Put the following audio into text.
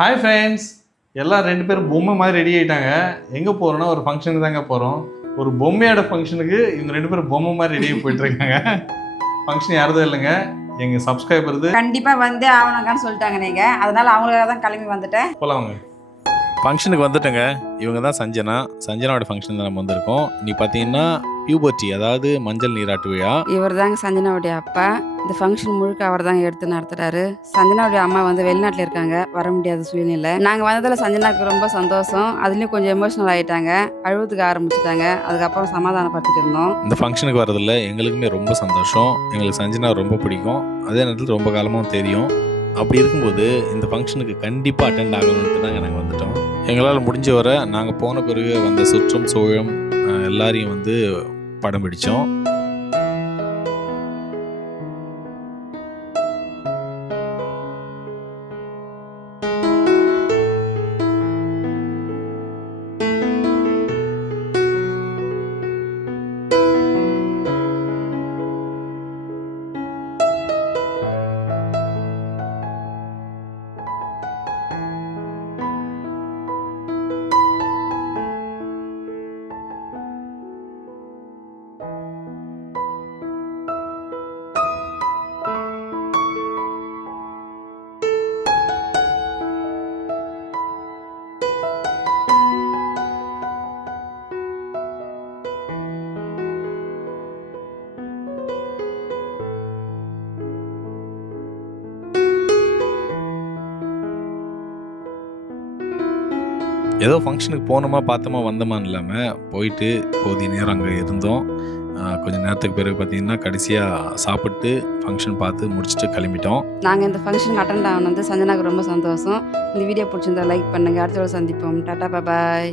Hi friends, எல்லாம் 2 பேரும் பொம்மை மாதிரி ரெடி ஆகிட்டாங்க. எங்கே போகிறோன்னா ஒரு ஃபங்க்ஷனுக்கு தாங்க போகிறோம். ஒரு பொம்மையோட ஃபங்க்ஷனுக்கு இவங்க 2 பேரும் பொம்மை மாதிரி ரெடி ஆகி போயிட்டுருக்காங்க. ஃபங்க்ஷன் யாரதும் இல்லைங்க, எங்கள் சப்ஸ்கிரைபர் கண்டிப்பாக வந்து ஆகணுங்கன்னு சொல்லிட்டாங்க நீங்கள், அதனால் அவங்களுக்காக தான் கிளம்பி வந்துட்டேன். போகலாங்க. ஃபங்க்ஷனுக்கு வந்துட்டேங்க. இவங்க தான் சஞ்சனாவோட ஃபங்க்ஷன் தான் நம்ம வந்திருக்கோம். நீ பார்த்தீங்கன்னா பியூபர்ட்டி, அதாவது மஞ்சள் நீராட்டு விழா. இவர் தாங்க சஞ்சனாவுடைய அப்பா. இந்த ஃபங்க்ஷன் முழுக்க அவர் தாங்க எடுத்து நடத்துகிறாரு. சஞ்சனாவுடைய அம்மா வந்து வெளிநாட்டில் இருக்காங்க, வர முடியாத சூழ்நிலை. நாங்கள் வந்ததில் சஞ்சனாவுக்கு ரொம்ப சந்தோஷம். அதுலேயும் கொஞ்சம் எமோஷனல் ஆகிட்டாங்க, அழுவதுக்கு ஆரம்பிச்சிட்டாங்க. அதுக்கப்புறம் சமாதானப்படுத்திட்டு இருந்தோம். இந்த ஃபங்க்ஷனுக்கு வரதில்ல எங்களுக்குமே ரொம்ப சந்தோஷம். எங்களுக்கு சஞ்சனா ரொம்ப பிடிக்கும், அதே நேரத்தில் ரொம்ப காலமாக தெரியும். அப்படி இருக்கும்போது இந்த ஃபங்க்ஷனுக்கு கண்டிப்பாக அட்டெண்ட் ஆகணுன்ட்டு தாங்க நாங்கள் வந்துட்டோம். எங்களால் முடிஞ்ச வரை நாங்கள் போன பிறகு வந்த சுற்றம் சூழம் எல்லாரையும் வந்து படம் பிடித்தோம். ஏதோ ஃபங்க்ஷனுக்கு போனோமா பார்த்தோமா வந்தோமான்னு இல்லாமல் போயிட்டு போதிய நேரம் அங்கே இருந்தோம். கொஞ்சம் நேரத்துக்கு பிறகு பார்த்திங்கன்னா கடைசியாக சாப்பிட்டு ஃபங்க்ஷன் பார்த்து முடிச்சுட்டு கிளம்பிட்டோம். நாங்கள் இந்த ஃபங்க்ஷனுக்கு அட்டெண்ட் ஆகணும் வந்து சஞ்சனாவுக்கு ரொம்ப சந்தோஷம். இந்த வீடியோ பிடிச்சிருந்தா லைக் பண்ணுங்கள். அடுத்த ஒரு சந்திப்போம். டாட்டா பாய்.